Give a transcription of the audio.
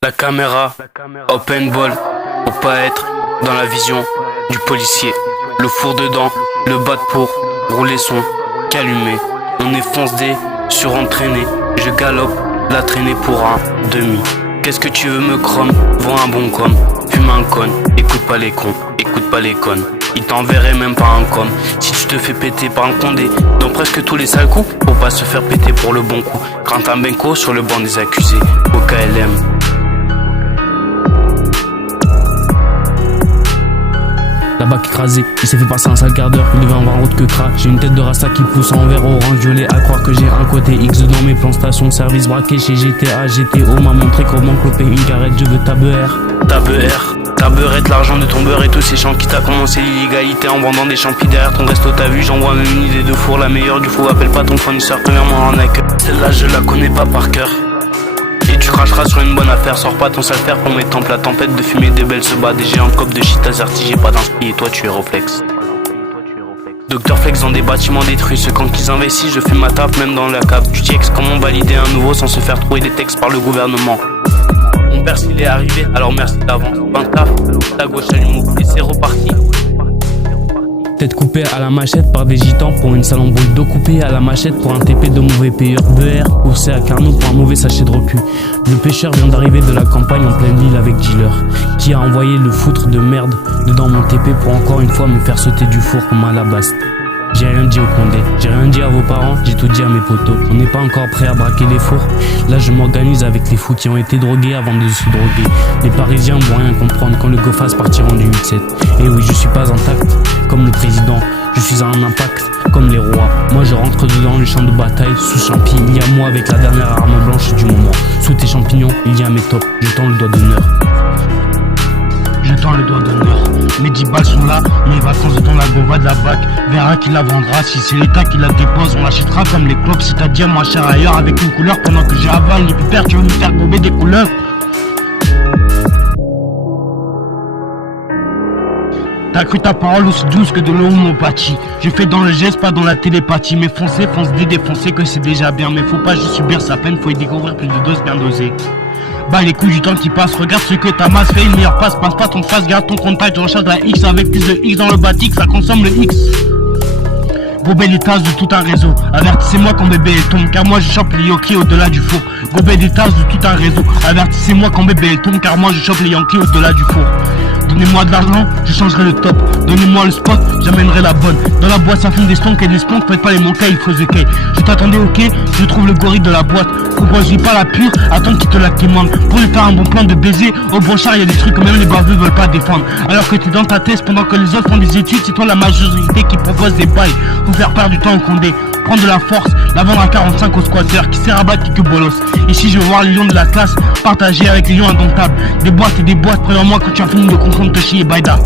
La caméra, open ball, pour pas être dans la vision du policier. Le four dedans, le bat pour rouler son calumet. On est fonce-dé, surentraîné. Je galope, la traînée pour un demi. Qu'est-ce que tu veux me chrome? Vends un bon com, fume un con. Écoute pas les cons, écoute pas les connes. Il t'enverrait même pas un com. Si tu te fais péter par un condé dans presque tous les sales coups, pour pas se faire péter pour le bon coup. Grant un benko sur le banc des accusés. Au KLM. La bac écrasée, il s'est fait passer un sale quart d'heure, il devait avoir autre que cra. J'ai une tête de rasta qui pousse en vert orange violet. À croire que j'ai un côté X dans mes plans station service braqué chez GTA. GTO m'a montré comment cloper une carrette, je veux ta BR. Ta beurette, l'argent de ton beurre et tous ces champs qui t'a commencé l'illégalité en vendant des champis derrière ton resto. T'as vu, j'envoie même une idée de four, la meilleure du four. Appelle pas ton fournisseur, premièrement arnaque. Celle-là je la connais pas par cœur. Et tu cracheras sur une bonne affaire, sors pas ton sale fer pour mes tempes. La tempête de fumée des belles se bat, des géants de copes de shit azerty, j'ai pas d'inspi et toi tu es réflexe. Docteur Flex dans des bâtiments détruits, ce camp qu'ils investissent, je fais ma tape même dans la cape. Tu TX, comment valider un nouveau sans se faire trouver des textes par le gouvernement. Mon père s'il est arrivé, alors merci d'avance. Ben taf, ta gauche allume et c'est reparti. Tête coupée à la machette par des gitans pour une salambouille. Dos coupé à la machette pour un TP de mauvais payeur. BR poussé à Carnot pour un mauvais sachet de repu. Le pêcheur vient d'arriver de la campagne en pleine ville avec dealer, qui a envoyé le foutre de merde dedans mon TP pour encore une fois me faire sauter du four comme à la basse. J'ai rien dit au Condé, j'ai rien dit à vos parents, j'ai tout dit à mes potos. On n'est pas encore prêt à braquer les fours. Là je m'organise avec les fous qui ont été drogués avant de se droguer. Les Parisiens vont rien comprendre quand le Gofas partiront du 8-7. Et oui, je suis pas intact comme le président, je suis à un impact comme les rois. Moi je rentre dedans le champ de bataille sous champi. Il y a moi avec la dernière arme blanche du moment. Sous tes champignons, il y a mes tops, je tends le doigt d'honneur. Je tends le doigt d'honneur. Mes 10 balles sont là, mes vacances dans la gova de la bac. Verra qui la vendra, si c'est l'État qui la dépose, on l'achètera comme les clopes. C'est-à-dire moins cher ailleurs avec une couleur pendant que j'avale les pipères, tu veux me faire gober des couleurs. T'as cru ta parole aussi douce que de l'homéopathie. Je fais dans le geste, pas dans la télépathie. Mais foncer, défoncer que c'est déjà bien. Mais faut pas juste subir sa peine, faut y découvrir plus de doses bien dosées. Bah les coups du temps qui passe, regarde ce que ta masse fait, une meilleure passe pas ton face, garde ton contact, tu recharges la X avec plus de X dans le batik, ça consomme le X. Gober des tasses de tout un réseau, avertissez-moi quand bébé tombe, car moi je chope les Yankees au-delà du four. Gober des tasses de tout un réseau, avertissez-moi quand bébé tombe, car moi je chope les Yankees au-delà du four. Donnez-moi de l'argent, je changerai le top. Donnez-moi le spot, j'amènerai la bonne. Dans la boîte ça fume des stonks et des sponks, faites pas les montées, il faut the cake. Je t'attendais ok, je trouve le gorille de la boîte. Propose-lui pas la pure, attends qu'il te la quémande. Pour lui faire un bon plan de baiser, au brochard y'a des trucs que même les baveux veulent pas défendre. Alors que t'es dans ta thèse pendant que les autres font des études, c'est toi la majorité qui propose des bails. Faut faire perdre du temps au Condé, prendre de la force, la vendre à 45 au squatter, qui sert à battre quelques bolos. Ici je veux voir les lions de la classe, partager avec les lions indomptables. Des boîtes et des boîtes, préviens-moi quand tu as fini de confondre Toshi et Baïda.